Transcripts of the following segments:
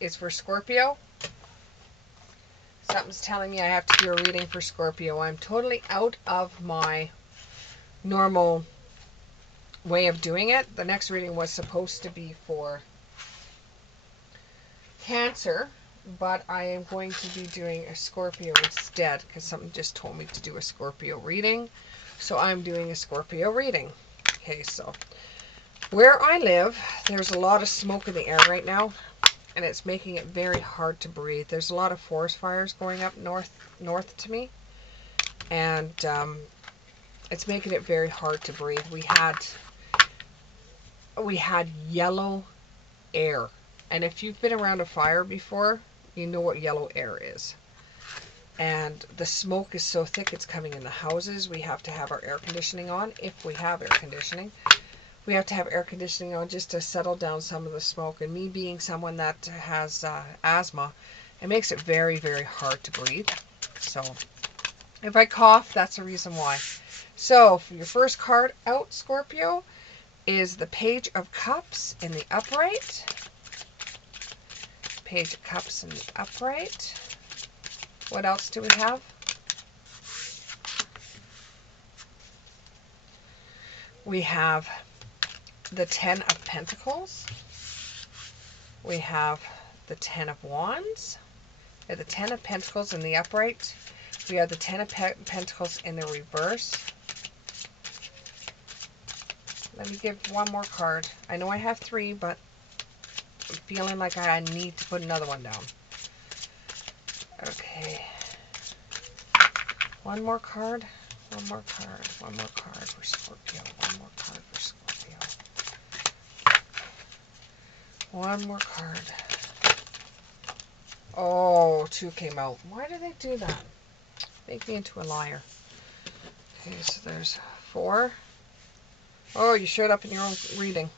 is for Scorpio. Something's telling me I have to do a reading for Scorpio. I'm totally out of my normal way of doing it. The next reading was supposed to be for Cancer, but I am going to be doing a Scorpio instead because something just told me to do a Scorpio reading. So I'm doing a Scorpio reading. Okay, so where I live, there's a lot of smoke in the air right now, and it's making it very hard to breathe. There's a lot of forest fires going up north to me, and it's making it very hard to breathe. We had yellow air, and if you've been around a fire before, you know what yellow air is. And the smoke is so thick it's coming in the houses. We have to have our air conditioning on if we have air conditioning. We have to have air conditioning on just to settle down some of the smoke. And me being someone that has asthma, it makes it very, very hard to breathe. So if I cough, that's the reason why. So for your first card out, Scorpio, is the Page of Cups in the upright. Page of Cups in the upright. What else do we have? We have the Ten of Pentacles. We have the Ten of Wands. We have the Ten of Pentacles in the upright. We have the Ten of Pentacles in the reverse. Let me give one more card. I know I have three, but I'm feeling like I need to put another one down. Okay. One more card. One more card. One more card for Scorpio. One more card for Scorpio. One more card. Oh, two came out. Why do they do that? Make me into a liar. Okay, so there's four. Oh, you showed up in your own reading.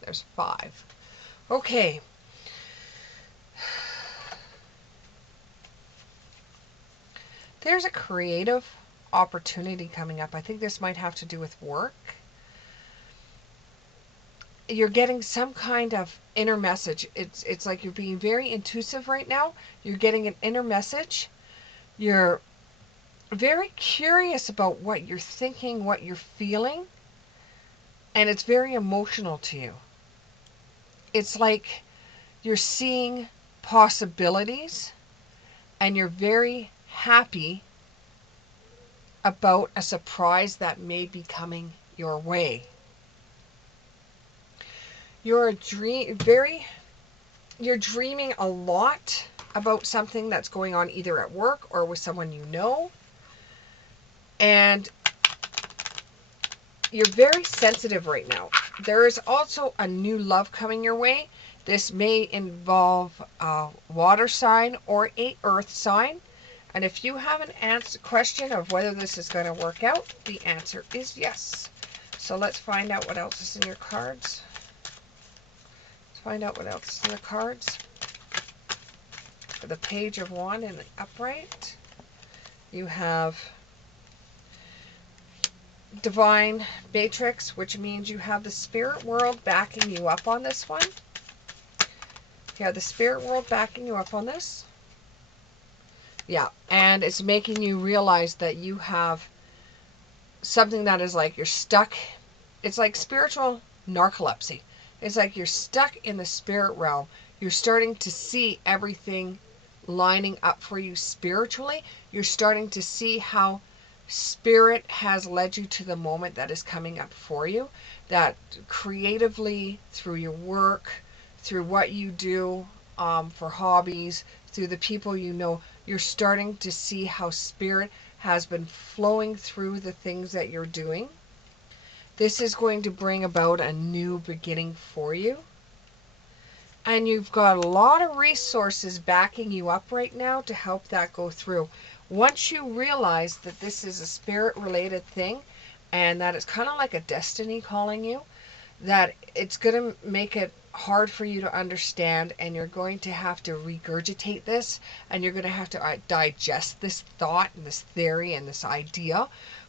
There's five. Okay. There's a creative opportunity coming up. I think this might have to do with work. You're getting some kind of inner message. It's like you're being very intuitive right now. You're getting an inner message. You're very curious about what you're thinking, what you're feeling, and it's very emotional to you. It's like you're seeing possibilities, and you're very happy about a surprise that may be coming your way. You're dreaming a lot about something that's going on either at work or with someone you know. And you're very sensitive right now. There is also a new love coming your way. This may involve a water sign or a earth sign. And if you have an question of whether this is going to work out, the answer is yes. So let's find out what else is in your cards. Let's find out what else is in the cards. For the Page of Wands in the upright, you have Divine Matrix, which means you have the spirit world backing you up on this one. You have the spirit world backing you up on this. Yeah, and it's making you realize that you have something that is like you're stuck. It's like spiritual narcolepsy. It's like you're stuck in the spirit realm. You're starting to see everything lining up for you spiritually. You're starting to see how Spirit has led you to the moment that is coming up for you. That creatively, through your work, through what you do for hobbies, through the people you know, you're starting to see how Spirit has been flowing through the things that you're doing. This is going to bring about a new beginning for you. And you've got a lot of resources backing you up right now to help that go through. Once you realize that this is a spirit-related thing and that it's kind of like a destiny calling you, that it's going to make it hard for you to understand, and you're going to have to regurgitate this, and you're going to have to digest this thought and this theory and this idea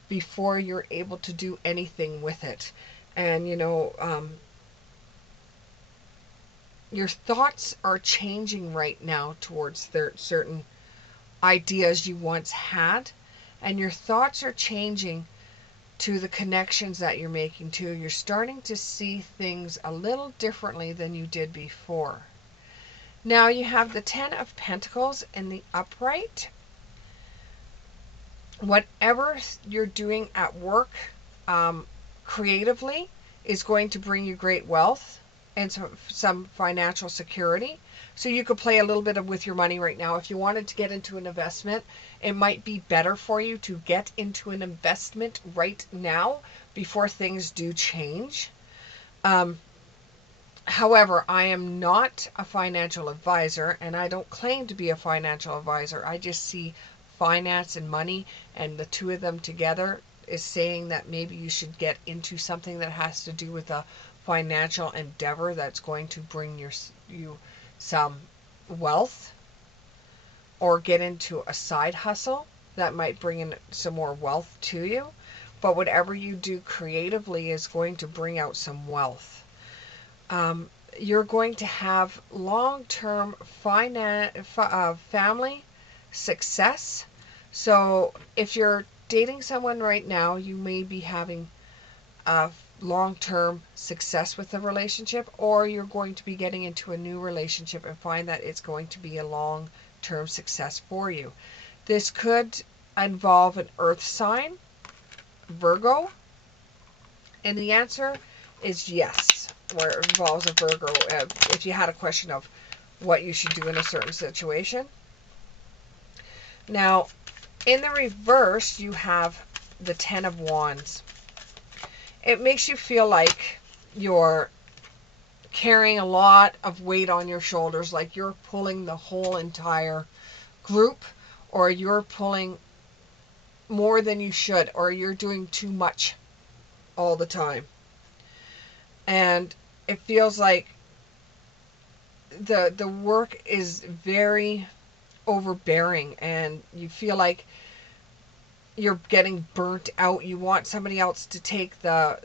before you're able to do anything with it. And, you know, your thoughts are changing right now towards certain ideas you once had, and your thoughts are changing to the connections that you're making too. You're starting to see things a little differently than you did before. Now you have the Ten of Pentacles in the upright. Whatever you're doing at work, creatively, is going to bring you great wealth and some financial security. So you could play a little bit with your money right now. If you wanted to get into an investment, it might be better for you to get into an investment right now before things do change. However, I am not a financial advisor, and I don't claim to be a financial advisor. I just see finance and money, and the two of them together is saying that maybe you should get into something that has to do with a financial endeavor that's going to bring you some wealth, or get into a side hustle that might bring in some more wealth to you. But whatever you do creatively is going to bring out some wealth. You're going to have long-term family success. So if you're dating someone right now, you may be having a long-term success with the relationship, or you're going to be getting into a new relationship and find that it's going to be a long-term success for you. This could involve an earth sign, Virgo, and the answer is yes, where it involves a Virgo, if you had a question of what you should do in a certain situation. Now, in the reverse, you have the Ten of Wands. It makes you feel like you're carrying a lot of weight on your shoulders, like you're pulling the whole entire group, or you're pulling more than you should, or you're doing too much all the time. And it feels like the work is very overbearing, and you feel like you're getting burnt out. You want somebody else to take the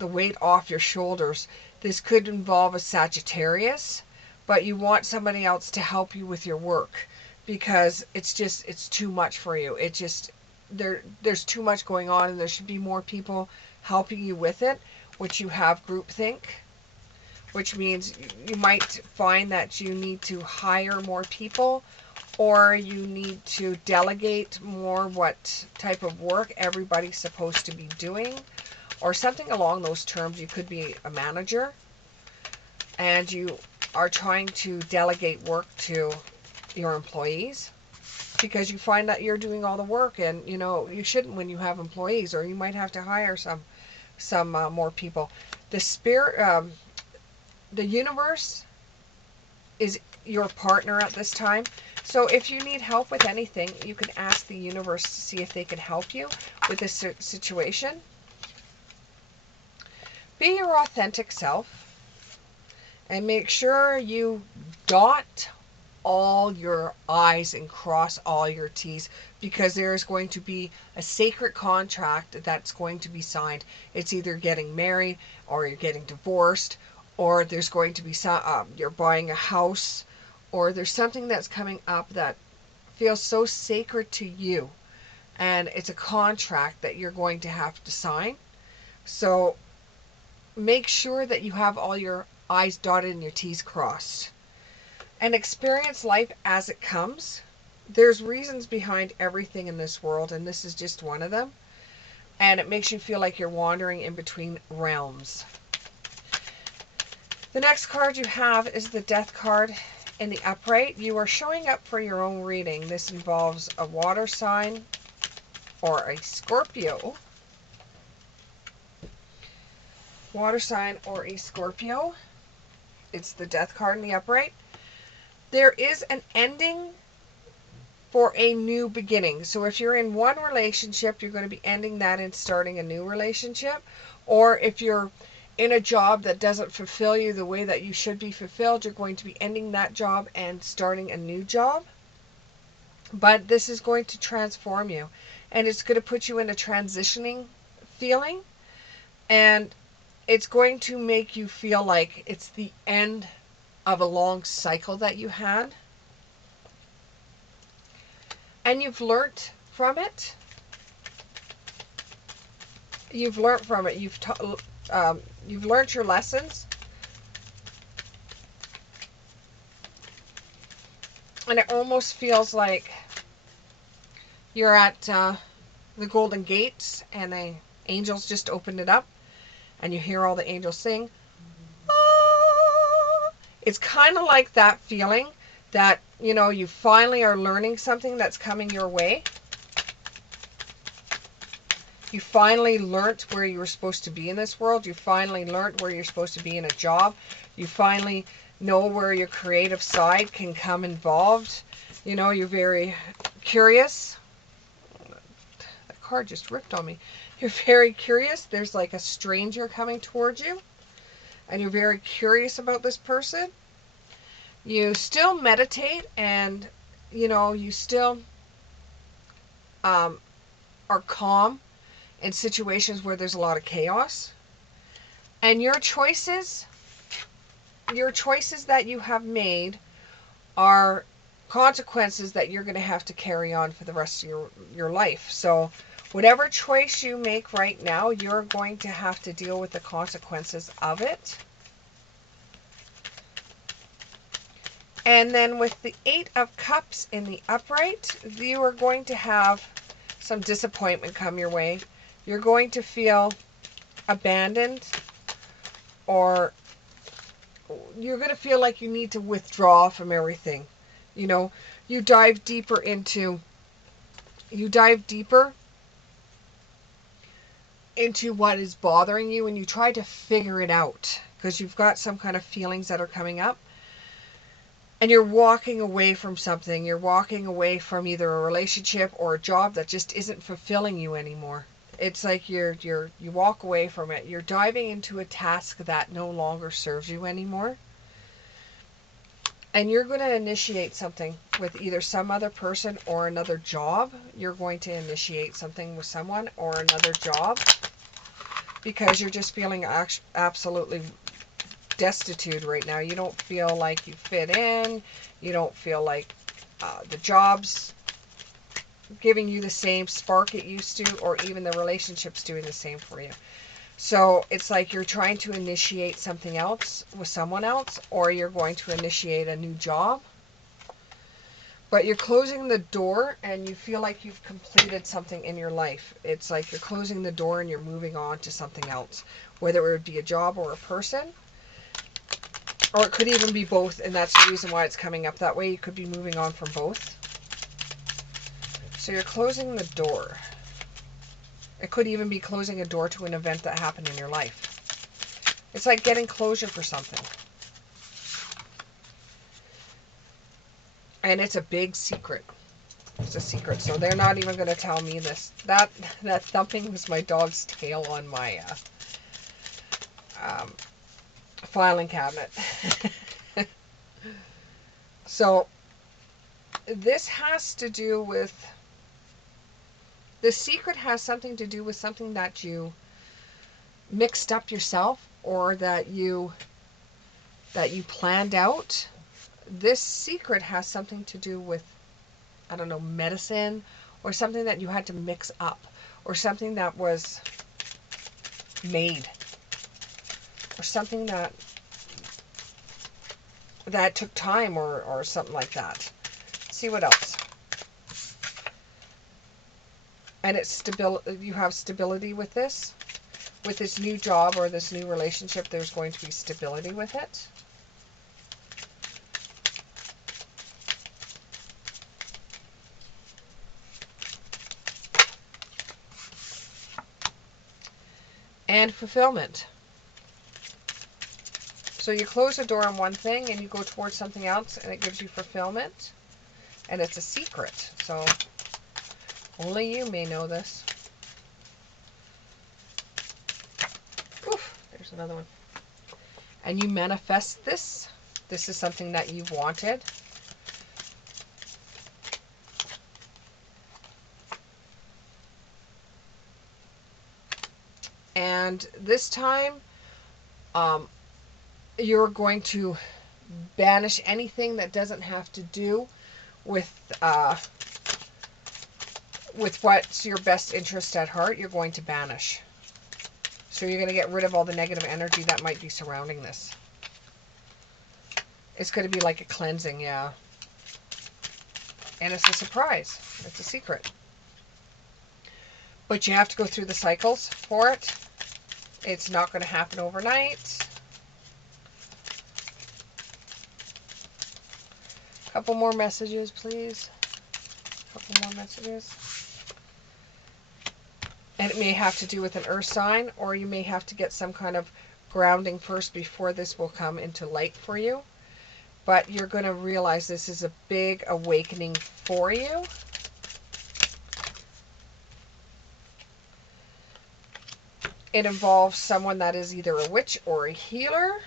weight off your shoulders. This could involve a Sagittarius, but you want somebody else to help you with your work, because it's too much for you. It just, there's too much going on, and there should be more people helping you with it, which you have groupthink, which means you might find that you need to hire more people, or you need to delegate more what type of work everybody's supposed to be doing, or something along those terms. You could be a manager, and you are trying to delegate work to your employees, because you find that you're doing all the work, and you shouldn't when you have employees, or you might have to hire some more people. The spirit, the universe is your partner at this time. So if you need help with anything, you can ask the universe to see if they can help you with this situation. Be your authentic self, and make sure you dot all your I's and cross all your T's, because there is going to be a sacred contract that's going to be signed. It's either getting married, or you're getting divorced, or there's going to be some, you're buying a house, or there's something that's coming up that feels so sacred to you, and it's a contract that you're going to have to sign. So make sure that you have all your I's dotted and your T's crossed, and experience life as it comes. There's reasons behind everything in this world, and this is just one of them, and it makes you feel like you're wandering in between realms. The next card you have is the Death card in the upright. You are showing up for your own reading. This involves a water sign or a Scorpio. Water sign or a Scorpio. It's the Death card in the upright. There is an ending for a new beginning. So if you're in one relationship, you're going to be ending that and starting a new relationship. Or if you're in a job that doesn't fulfill you the way that you should be fulfilled, you're going to be ending that job and starting a new job. But this is going to transform you, and it's going to put you in a transitioning feeling, and it's going to make you feel like it's the end of a long cycle that you had, and you've learned from it. You've learned from it. You've learned your lessons, and it almost feels like you're at the Golden Gates, and the angels just opened it up, and you hear all the angels sing. Ah! It's kind of like that feeling that, you know, you finally are learning something that's coming your way. You finally learned where you were supposed to be in this world. You finally learned where you're supposed to be in a job. You finally know where your creative side can come involved. You know, you're very curious. That card just ripped on me. You're very curious. There's like a stranger coming towards you, and you're very curious about this person. You still meditate, and, you know, you still are calm in situations where there's a lot of chaos. And your choices that you have made are consequences that you're going to have to carry on for the rest of your life. So whatever choice you make right now, you're going to have to deal with the consequences of it. And then with the 8 of Cups in the upright, you are going to have some disappointment come your way. You're going to feel abandoned, or you're going to feel like you need to withdraw from everything. You know, you dive deeper into what is bothering you, and you try to figure it out because you've got some kind of feelings that are coming up. And you're walking away from something. You're walking away from either a relationship or a job that just isn't fulfilling you anymore. It's like you walk away from it. You're diving into a task that no longer serves you anymore. And you're going to initiate something with either some other person or another job. You're going to initiate something with someone or another job because you're just feeling absolutely destitute right now. You don't feel like you fit in. You don't feel like the job's giving you the same spark it used to, or even the relationship's doing the same for you. So it's like you're trying to initiate something else with someone else, or you're going to initiate a new job. But you're closing the door, and you feel like you've completed something in your life. It's like you're closing the door and you're moving on to something else, whether it would be a job or a person. Or it could even be both, and that's the reason why it's coming up that way. You could be moving on from both. So you're closing the door. It could even be closing a door to an event that happened in your life. It's like getting closure for something. And it's a big secret. It's a secret. So they're not even going to tell me this. That thumping was my dog's tail on my filing cabinet. So this has to do with, the secret has something to do with something that you mixed up yourself, or that you planned out. This secret has something to do with, I don't know, medicine, or something that you had to mix up, or something that was made, or something that took time, or something like that. Let's see what else. And it's stability. You have stability with this. With this new job or this new relationship, there's going to be stability with it. And fulfillment. So you close the door on one thing and you go towards something else, and it gives you fulfillment. And it's a secret. So only you may know this. Oof, there's another one. And you manifest this. This is something that you've wanted. And this time, you're going to banish anything that doesn't have to do with what's your best interest at heart. You're going to banish. So you're going to get rid of all the negative energy that might be surrounding this. It's going to be like a cleansing, yeah. And it's a surprise. It's a secret. But you have to go through the cycles for it. It's not going to happen overnight. A couple more messages, please. A couple more messages. And it may have to do with an earth sign, or you may have to get some kind of grounding first before this will come into light for you. But you're going to realize this is a big awakening for you. It involves someone that is either a witch or a healer.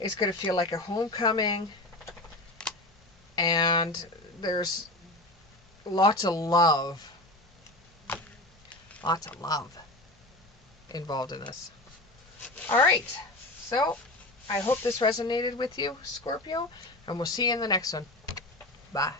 It's going to feel like a homecoming. And there's lots of love. Lots of love involved in this. All right. So I hope this resonated with you, Scorpio. And we'll see you in the next one. Bye.